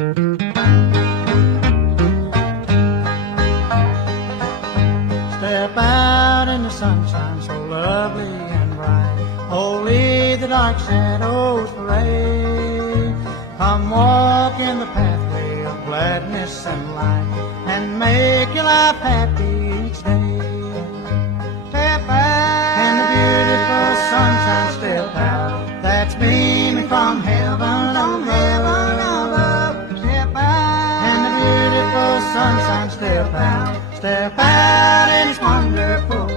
Step out in the sunshine so lovely and bright. Oh, leave the dark shadows parade. Come walk in the pathway of gladness and light, and make your life happy each day. Step out in the beautiful sunshine, step out. That's beaming from heaven on heaven above. Step out in the beautiful sunshine, step out. Step out and it's wonderful.